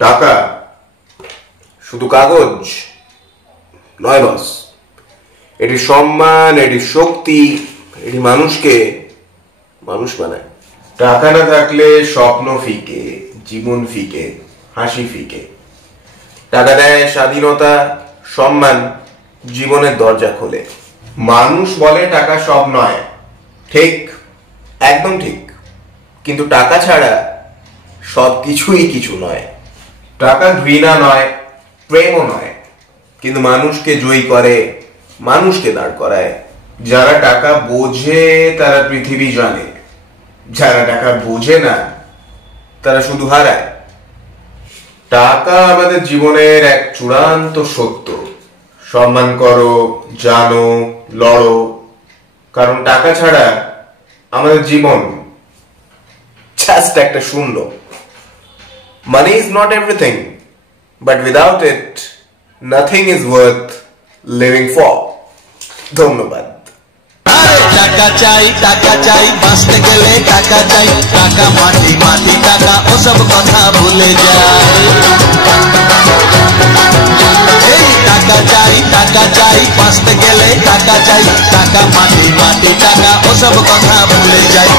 টাকা শুধু কাগজ নয় বস, এটি সম্মান, এটি শক্তি, এটি মানুষকে মানুষ বানায়। টাকা না থাকলে স্বপ্ন ফিকে, জীবন ফিকে, হাসি ফিকে। টাকা দেয় স্বাধীনতা, সম্মান, জীবনের দরজা খোলে। মানুষ বলে টাকা সব নয়, ঠিক, একদম ঠিক, কিন্তু টাকা ছাড়া সব কিছুই কিছু নয়। টাকা ঘৃণা নয়, প্রেমও নয়, কিন্তু মানুষকে জয়ী করে, মানুষকে দাঁড় করায়। যারা টাকা বোঝে তারা পৃথিবী জানে, যারা টাকা বোঝে না তারা শুধু হারায়। টাকা আমাদের জীবনের এক চূড়ান্ত সত্য। সম্মান করো, জানো, লড়ো, কারণ টাকা ছাড়া আমাদের জীবন জাস্ট একটা শূন্য। Money is not everything, but without it, nothing is worth living for. ধন্যবাদ। টাকা চাই বাঁচতে গেলে টাকা চাই, টাকা মাটি মাটি টাকা ওসব কথা ভুলে যায়। এই টাকা চাই বাঁচতে গেলে টাকা চাই, টাকা মাটি মাটি টাকা ওসব কথা ভুলে যায়।